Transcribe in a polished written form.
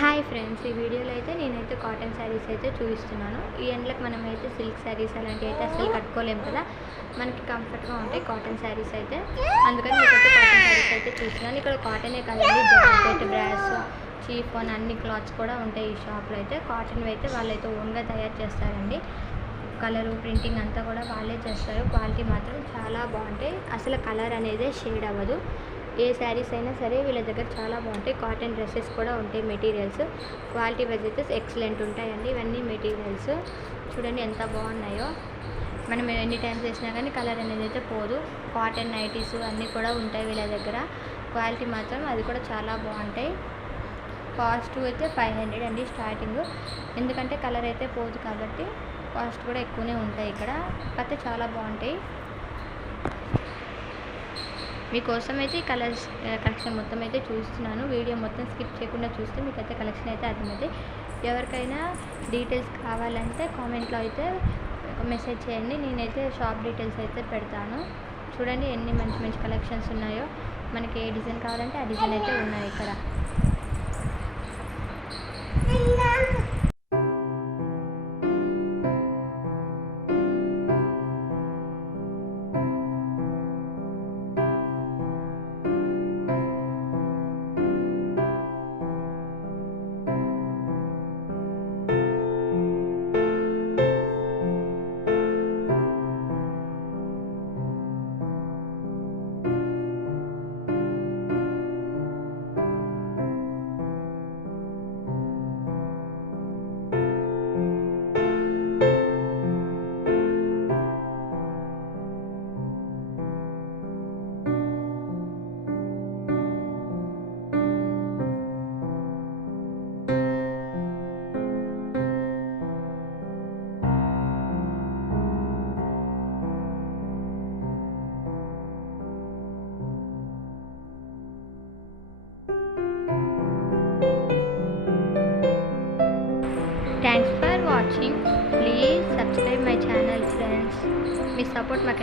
Hi friends, ఈ వీడియోలో అయితే నేనైతే కాటన్ శారీస్ అయితే చూపిస్తున్నాను. ఈ ఎండ్లకు మనమైతే సిల్క్ శారీస్ అలాంటివి అయితే అసలు కట్టుకోలేము కదా. మనకి కంఫర్ట్గా ఉంటాయి కాటన్ శారీస్ అయితే. అందుకని మీకైతే కాటన్ శారీస్ అయితే చూస్తున్నాను. ఇక్కడ కాటనే కాదండి, జాకెట్, బ్రాస్, చీఫ్ అని అన్ని క్లాత్స్ కూడా ఉంటాయి ఈ షాప్లో అయితే. కాటన్ అయితే వాళ్ళైతే ఓన్గా తయారు చేస్తారండి. కలరు, ప్రింటింగ్ అంతా కూడా వాళ్ళే చేస్తారు. క్వాలిటీ మాత్రం చాలా బాగుంటాయి. అసలు కలర్ అనేది షేడ్ అవ్వదు. ఏ శారీస్ అయినా సరే వీళ్ళ దగ్గర చాలా బాగుంటాయి. కాటన్ డ్రెస్సెస్ కూడా ఉంటాయి. మెటీరియల్స్ క్వాలిటీ వైజ్ అయితే ఎక్సలెంట్ ఉంటాయండి. ఇవన్నీ మెటీరియల్స్ చూడండి ఎంత బాగున్నాయో. మనం ఎన్ని టైమ్స్ వేసినా కానీ కలర్ అనేది అయితే పోదు. కాటన్ నైటీస్ అన్నీ కూడా ఉంటాయి వీళ్ళ దగ్గర. క్వాలిటీ మాత్రం అది కూడా చాలా బాగుంటాయి. కాస్ట్ అయితే 500 అండి స్టార్టింగ్. ఎందుకంటే కలర్ అయితే పోదు కాబట్టి కాస్ట్ కూడా ఎక్కువనే ఉంటాయి ఇక్కడ. కాకపోతే చాలా బాగుంటాయి. మీకోసం అయితే ఈ కలెక్షన్ మొత్తం అయితే చూస్తున్నాను. వీడియో మొత్తం స్కిప్ చేయకుండా చూస్తే మీకైతే కలెక్షన్ అయితే అర్థమవుతాయి. ఎవరికైనా డీటెయిల్స్ కావాలంటే కామెంట్లో అయితే మెసేజ్ చేయండి. నేనైతే షాప్ డీటెయిల్స్ అయితే పెడతాను. చూడండి ఎన్ని మంచి మంచి కలెక్షన్స్ ఉన్నాయో. మనకి ఏ డిజైన్ కావాలంటే ఆ డిజైన్ అయితే ఉన్నాయి ఇక్కడ. Thanks for watching. Please subscribe my channel friends. Me support మాకు